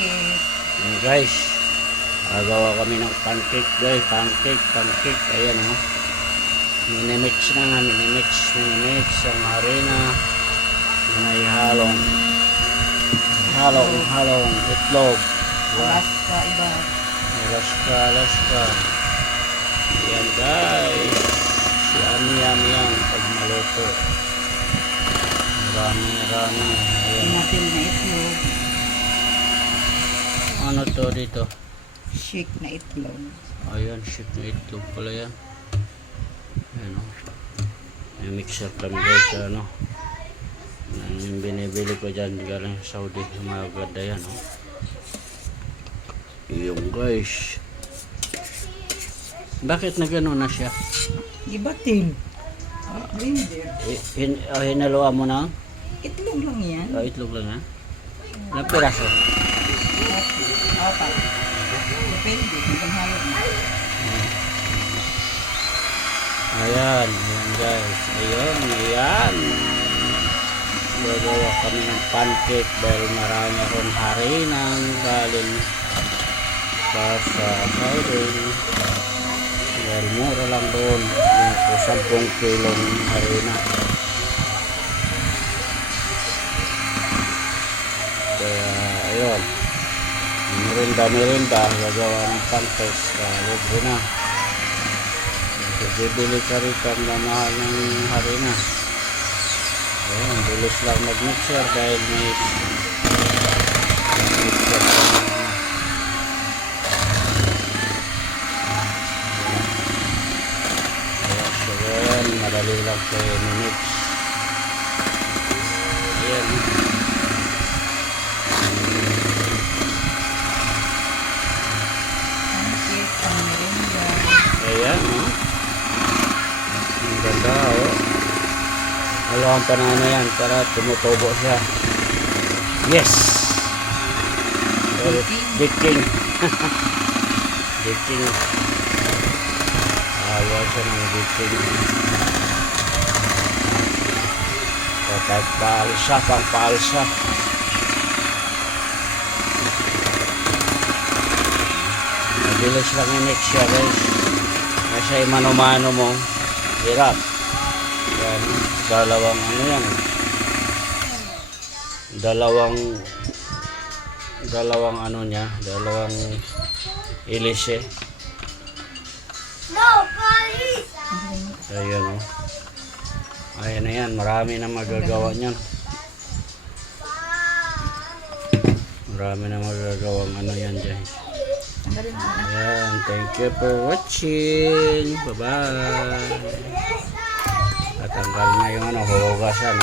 pancake. Ayan guys, gagawa kami ng pancake guys. Pancake. Ayan o. Minimix ang harina. May halong itlog. Alaska iba. Alaska. Ayan guys. Si Ami yan pag maluto. Marami. Ayan. Inatil na itlog. Ano to dito? Shake na itlog. Ayan, shake na itlog pala yan. Ayan o. May mixer kami guys, ano. Yan yung binibili ko dyan galing Saudi. Mga ganda yan o. Yung guys. Bakit na gano'n na siya? Ibatil. Blender. Hinaluan mo na? Itlog lang yan. Itlog lang ha? Ilang piraso? Apat. Depende. Hanggang halo na. Ayan guys. Ayan. Gagawa kami ng pancake dahil marami akong harinang galing sa Saudi. Dahil mura lang doon. Yung 10 kilong harina. Kaya ayun. Merinda. Gagawa ng pancake. Libre na. Bibili ka rin ang mamahal ng harina. Ayan, bilis lang mag-mixer dahil may mixer pa. Ayan, madali lang siya i-mix. Ayan. Pancake, pang-merinda. Ayan, oh. Ang ganda, oh. Dalawang panana yan para tumutubo siya. Yes! Baking. Baking. Ayaw siya ng baking. Kapag pang-paalsa. Mabilis lang yung next siya guys. Kasi mano-mano mo. Hirap. Yan. Dalawang ilis eh. Ayan o. Ayan na yan. Marami na magagawa niyan. Marami na magagawang yan dyan. Ayan. Thank you for watching. Bye-bye. Tatanggal na yung hugasan.